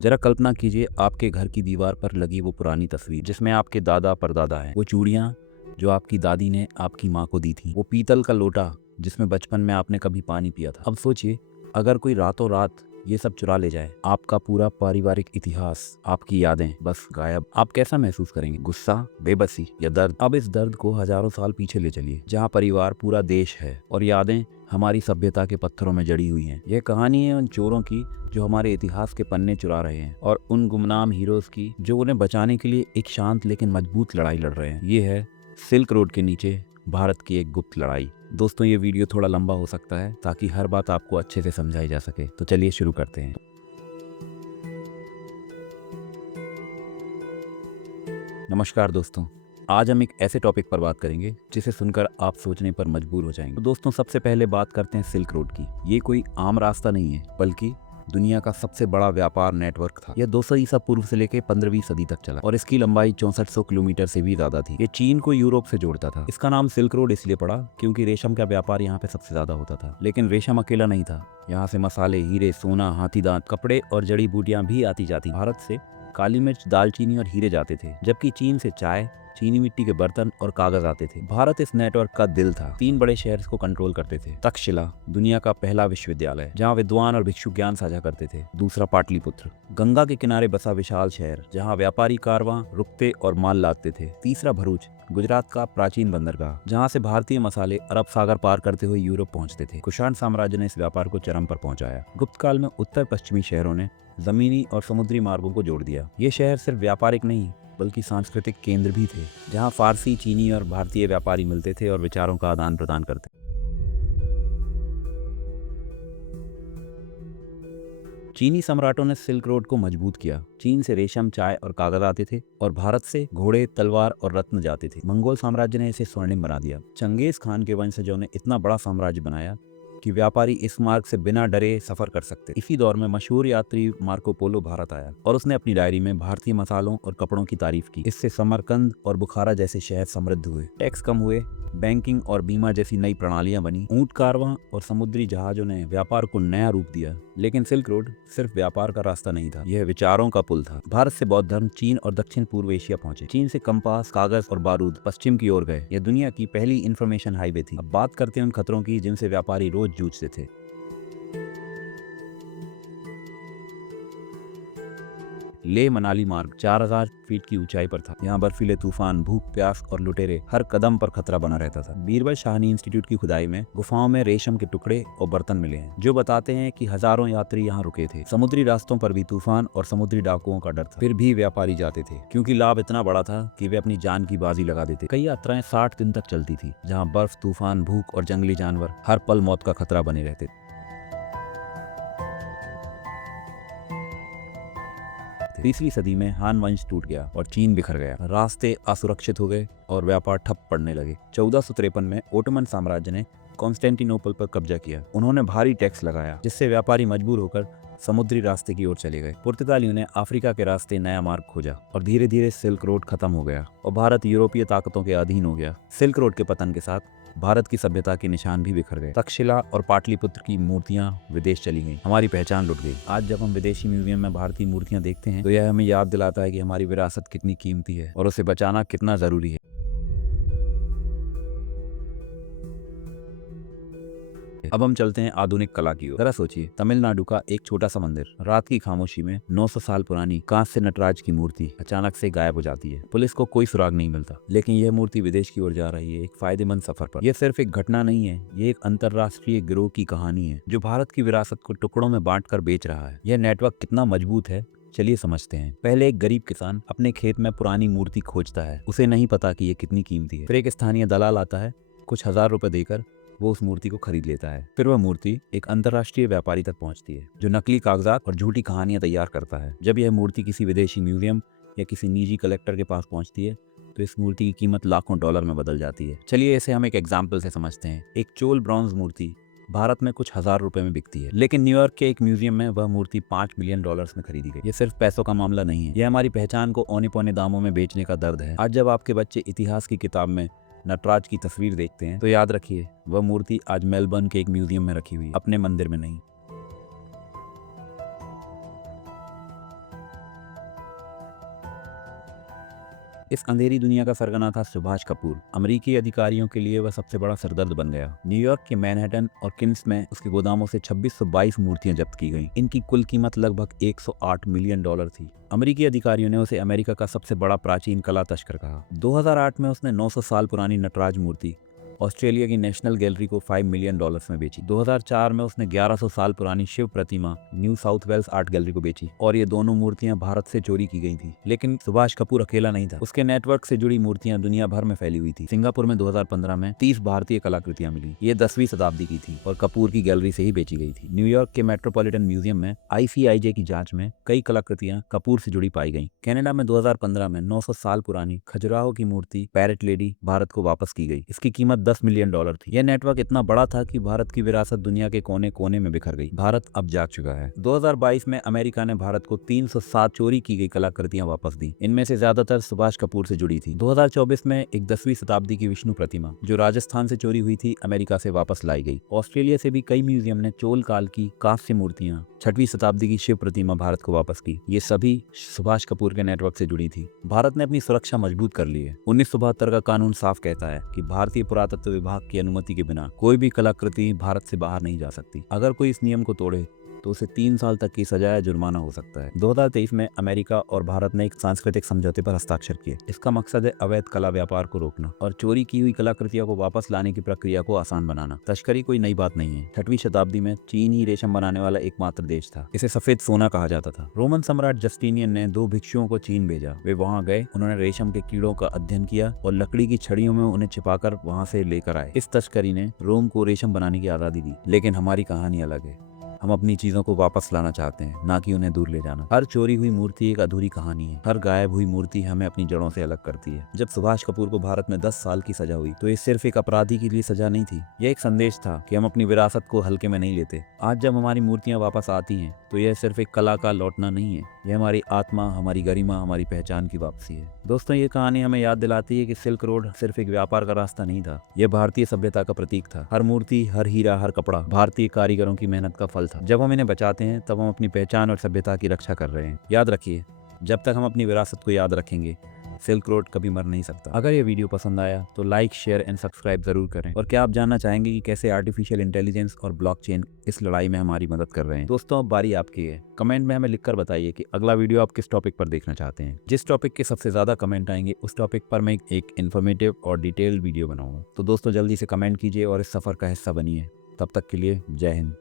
जरा कल्पना कीजिए आपके घर की दीवार पर लगी वो पुरानी तस्वीर जिसमें आपके दादा परदादा हैं, वो चूड़ियाँ जो आपकी दादी ने आपकी माँ को दी थी, वो पीतल का लोटा जिसमें बचपन में आपने कभी पानी पिया था। अब सोचिए, अगर कोई रातों रात ये सब चुरा ले जाए, आपका पूरा पारिवारिक इतिहास, आपकी यादें बस गायब, आप कैसा महसूस करेंगे? गुस्सा, बेबसी या दर्द? अब इस दर्द को हजारों साल पीछे ले चलिए, जहाँ परिवार पूरा देश है और यादें हमारी सभ्यता के पत्थरों में जड़ी हुई हैं। यह कहानी है उन चोरों की जो हमारे इतिहास के पन्ने चुरा रहे हैं, और उन गुमनाम हीरोज की जो उन्हें बचाने के लिए एक शांत लेकिन मजबूत लड़ाई लड़ रहे हैं। ये है सिल्क रोड के नीचे भारत की एक गुप्त लड़ाई। दोस्तों, ये वीडियो थोड़ा लंबा हो सकता है ताकि हर बात आपको अच्छे से समझाई जा सके, तो चलिए शुरू करते हैं। नमस्कार दोस्तों, आज हम एक ऐसे टॉपिक पर बात करेंगे जिसे सुनकर आप सोचने पर मजबूर हो जाएंगे। तो दोस्तों, सबसे पहले बात करते हैं सिल्क रोड की। ये कोई आम रास्ता नहीं है, बल्कि दुनिया का सबसे बड़ा व्यापार नेटवर्क था। यह 200 ईसा पूर्व से लेकर 15वीं सदी तक चला और इसकी लंबाई 6400 किलोमीटर से भी ज्यादा थी। ये चीन को यूरोप से जोड़ता था। इसका नाम सिल्क रोड इसलिए पड़ा क्योंकि रेशम का व्यापार यहाँ पे सबसे ज्यादा होता था। लेकिन रेशम अकेला नहीं था, यहाँ से मसाले, हीरे, सोना, हाथी दांत, कपड़े और जड़ी बूटियां भी आती जाती। भारत से काली मिर्च, दालचीनी और हीरे जाते थे, जबकि चीन से चाय, चीनी मिट्टी के बर्तन और कागज आते थे। भारत इस नेटवर्क का दिल था। 3 बड़े शहर इसको कंट्रोल करते थे। तक्षशिला, दुनिया का पहला विश्वविद्यालय जहाँ विद्वान और भिक्षु ज्ञान साझा करते थे। दूसरा पाटलिपुत्र, गंगा के किनारे बसा विशाल शहर जहाँ व्यापारी कारवां रुकते और माल लादते थे। तीसरा भरूच, गुजरात का प्राचीन बंदरगाह जहाँ से भारतीय मसाले अरब सागर पार करते हुए यूरोप पहुंचते थे। कुषाण साम्राज्य ने इस व्यापार को चरम पर पहुंचाया। गुप्त काल में उत्तर पश्चिमी शहरों ने जमीनी और समुद्री मार्गों को जोड़ दिया। ये शहर सिर्फ व्यापारिक नहीं बल्कि सांस्कृतिक केंद्र भी थे, जहां फारसी, चीनी और भारतीय व्यापारी मिलते थे और विचारों का आदान प्रदान करते। चीनी सम्राटों ने सिल्क रोड को मजबूत किया। चीन से रेशम, चाय और कागज आते थे और भारत से घोड़े, तलवार और रत्न जाते थे। मंगोल साम्राज्य ने इसे स्वर्णिम बना दिया। चंगेज खान के वंशजों ने इतना बड़ा साम्राज्य बनाया कि व्यापारी इस मार्ग से बिना डरे सफर कर सकते। इसी दौर में मशहूर यात्री मार्को पोलो भारत आया और उसने अपनी डायरी में भारतीय मसालों और कपड़ों की तारीफ की। इससे समरकंद और बुखारा जैसे शहर समृद्ध हुए, टैक्स कम हुए, बैंकिंग और बीमा जैसी नई प्रणालियां बनी। ऊंट कारवां और समुद्री जहाजों ने व्यापार को नया रूप दिया। लेकिन सिल्क रोड सिर्फ व्यापार का रास्ता नहीं था, यह विचारों का पुल था। भारत से बौद्ध धर्म चीन और दक्षिण पूर्व एशिया पहुंचे। चीन से कंपास, कागज और बारूद पश्चिम की ओर गए। यह दुनिया की पहली इंफॉर्मेशन हाईवे थी। अब बात करते हैं उन खतरों की जिनसे व्यापारी रोज जूझते थे। लेह मनाली मार्ग 4000 फीट की ऊंचाई पर था। यहाँ बर्फीले तूफान, भूख, प्यास और लुटेरे हर कदम पर खतरा बना रहता था। बीरबल शाहनी इंस्टीट्यूट की खुदाई में गुफाओं में रेशम के टुकड़े और बर्तन मिले हैं जो बताते हैं कि हजारों यात्री यहाँ रुके थे। समुद्री रास्तों पर भी तूफान और समुद्री डाकुओं का डर था, फिर भी व्यापारी जाते थे क्योंकि लाभ इतना बड़ा था कि वे अपनी जान की बाजी लगा देते। कई यात्राएं 60 दिन तक चलती थी, जहाँ बर्फ, तूफान, भूख और जंगली जानवर हर पल मौत का खतरा बने रहते थे। 3वीं सदी में हान वंश टूट गया और चीन बिखर गया। रास्ते असुरक्षित हो गए और व्यापार ठप पड़ने लगे। 1453 में ओटोमन साम्राज्य ने कॉन्स्टेंटिनोपल पर कब्जा किया। उन्होंने भारी टैक्स लगाया, जिससे व्यापारी मजबूर होकर समुद्री रास्ते की ओर चले गए। पुर्तगालियों ने अफ्रीका के रास्ते नया मार्ग खोजा और धीरे धीरे सिल्क रोड खत्म हो गया और भारत यूरोपीय ताकतों के अधीन हो गया। सिल्क रोड के पतन के साथ भारत की सभ्यता के निशान भी बिखर गए। तक्षशिला और पाटलिपुत्र की मूर्तियां विदेश चली गईं, हमारी पहचान लुट गई। आज जब हम विदेशी म्यूजियम में भारतीय मूर्तियां देखते हैं तो यह हमें याद दिलाता है कि हमारी विरासत कितनी कीमती है और उसे बचाना कितना जरूरी है। अब हम चलते हैं आधुनिक कला की ओर। जरा सोचिए, तमिलनाडु का एक छोटा सा मंदिर, रात की खामोशी में 900 साल पुरानी कांच से नटराज की मूर्ति अचानक से गायब हो जाती है। पुलिस को कोई सुराग नहीं मिलता, लेकिन यह मूर्ति विदेश की ओर जा रही है, एक फायदेमंद सफर पर। यह सिर्फ एक घटना नहीं है, ये एक अंतरराष्ट्रीय गिरोह की कहानी है जो भारत की विरासत को टुकड़ों में बांटकर बेच रहा है। यह नेटवर्क कितना मजबूत है, चलिए समझते हैं। पहले एक गरीब किसान अपने खेत में पुरानी मूर्ति खोजता है। उसे नहीं पता कि ये कितनी कीमती है। फिर एक स्थानीय दलाल आता है, कुछ हजार रुपए देकर वो उस मूर्ति को खरीद लेता है। फिर वह मूर्ति एक अंतर्राष्ट्रीय व्यापारी तक पहुंचती है जो नकली कागजात और झूठी कहानियां तैयार करता है। जब यह मूर्ति किसी विदेशी म्यूजियम या किसी निजी कलेक्टर के पास पहुंचती है तो इस मूर्ति की कीमत लाखों डॉलर में बदल जाती है। चलिए इसे हम एक एग्जाम्पल से समझते हैं। एक चोल ब्रॉन्ज मूर्ति भारत में कुछ हजार रुपए में बिकती है, लेकिन न्यूयॉर्क के एक म्यूजियम में वह मूर्ति $5 मिलियन में खरीदी गई। ये सिर्फ पैसों का मामला नहीं है, यह हमारी पहचान को औने पौने दामों में बेचने का दर्द है। आज जब आपके बच्चे इतिहास की किताब में नटराज की तस्वीर देखते हैं तो याद रखिए, वह मूर्ति आज मेलबर्न के एक म्यूजियम में रखी हुई, अपने मंदिर में नहीं। इस अंधेरी दुनिया का सरगना था सुभाष कपूर। अमेरिकी अधिकारियों के लिए वह सबसे बड़ा सरदर्द बन गया। न्यूयॉर्क के मैनहट्टन और किन्स में उसके गोदामों से 2622 मूर्तियां जब्त की गईं। इनकी कुल कीमत लगभग 108 मिलियन डॉलर थी। अमेरिकी अधिकारियों ने उसे अमेरिका का सबसे बड़ा प्राचीन कला तस्कर कहा। 2008 में उसने 900 साल पुरानी नटराज मूर्ति ऑस्ट्रेलिया की नेशनल गैलरी को $5 मिलियन में बेची। 2004 में उसने 1100 साल पुरानी शिव प्रतिमा new South Wales art gallery को बेची और ये दोनों मूर्तियां भारत से चोरी की गई थी। लेकिन सुभाष कपूर अकेला नहीं था। उसके नेटवर्क से जुड़ी मूर्तियां दुनिया भर में फैली हुई थी। सिंगापुर में 2015 में 30 भारतीय कलाकृतियां मिली। ये 10वीं शताब्दी की थी और कपूर की गैलरी से ही बेची गई थी। न्यूयॉर्क के मेट्रोपॉलिटन म्यूजियम में ICIJ की जांच में कई कलाकृतियां कपूर से जुड़ी पाई गई। कनाडा में 2015 में 900 साल पुरानी खजुराहो की मूर्ति पैरेट लेडी भारत को वापस की गई। इसकी कीमत $10 मिलियन थी। यह नेटवर्क इतना बड़ा था कि भारत की विरासत दुनिया के कोने कोने में बिखर गई। भारत अब जाग चुका है। 2022 में अमेरिका ने भारत को 307 चोरी की गई कलाकृतियां वापस दी। इनमें से ज्यादातर सुभाष कपूर से जुड़ी थी। 2024 में एक 10वीं शताब्दी की विष्णु प्रतिमा जो राजस्थान से चोरी हुई थी अमेरिका से वापस लाई गई। ऑस्ट्रेलिया से भी कई म्यूजियम ने चोल काल की कांस्य मूर्तियां, 6वीं शताब्दी की शिव प्रतिमा भारत को वापस की। ये सभी सुभाष कपूर के नेटवर्क से जुड़ी थी। भारत ने अपनी सुरक्षा मजबूत कर ली है। 1972 का कानून साफ कहता है कि भारतीय पुरातत्व विभाग की अनुमति के बिना कोई भी कलाकृति भारत से बाहर नहीं जा सकती। अगर कोई इस नियम को तोड़े तो उसे 3 साल तक की सजा या जुर्माना हो सकता है। 2023 में अमेरिका और भारत ने एक सांस्कृतिक समझौते पर हस्ताक्षर किए। इसका मकसद है अवैध कला व्यापार को रोकना और चोरी की हुई कलाकृतियों को वापस लाने की प्रक्रिया को आसान बनाना। तस्करी कोई नई बात नहीं है। 6वीं शताब्दी में चीन ही रेशम बनाने वाला एकमात्र देश था। इसे सफेद सोना कहा जाता था। रोमन सम्राट जस्टिनियन ने 2 भिक्षुओं को चीन भेजा। वे वहां गए, उन्होंने रेशम के कीड़ों का अध्ययन किया और लकड़ी की छड़ियों में उन्हें छिपाकर वहां से लेकर आए। इस तस्करी ने रोम को रेशम बनाने की आजादी दी। लेकिन हमारी कहानी अलग है। हम अपनी चीजों को वापस लाना चाहते हैं, ना कि उन्हें दूर ले जाना। हर चोरी हुई मूर्ति एक अधूरी कहानी है। हर गायब हुई मूर्ति हमें अपनी जड़ों से अलग करती है। जब सुभाष कपूर को भारत में 10 साल की सजा हुई तो ये सिर्फ एक अपराधी के लिए सजा नहीं थी। यह एक संदेश था कि हम अपनी विरासत को हल्के में नहीं लेते। आज जब हमारी मूर्तियां वापस आती हैं तो यह सिर्फ एक कला का लौटना नहीं है, यह हमारी आत्मा, हमारी गरिमा, हमारी पहचान की वापसी है। दोस्तों, ये कहानी हमें याद दिलाती है कि सिल्क रोड सिर्फ एक व्यापार का रास्ता नहीं था, यह भारतीय सभ्यता का प्रतीक था। हर मूर्ति, हर हीरा, हर कपड़ा भारतीय कारीगरों की मेहनत का फल था। जब हम इन्हें बचाते हैं तब हम अपनी पहचान और सभ्यता की रक्षा कर रहे हैं। याद रखिए, जब तक हम अपनी विरासत को याद रखेंगे सिल्क रोड कभी मर नहीं सकता। अगर ये वीडियो पसंद आया तो लाइक, शेयर एंड सब्सक्राइब जरूर करें। और क्या आप जानना चाहेंगे कि कैसे आर्टिफिशियल इंटेलिजेंस और ब्लॉकचेन इस लड़ाई में हमारी मदद कर रहे हैं? दोस्तों, अब बारी आपकी है। कमेंट में हमें लिखकर बताइए कि अगला वीडियो आप किस टॉपिक पर देखना चाहते हैं। जिस टॉपिक के सबसे ज्यादा कमेंट आएंगे उस टॉपिक पर मैं एक इन्फॉर्मेटिव और डिटेल्ड वीडियो बनाऊंगा। तो दोस्तों, जल्दी से कमेंट कीजिए और इस सफर का हिस्सा बनिए। तब तक के लिए जय हिंद।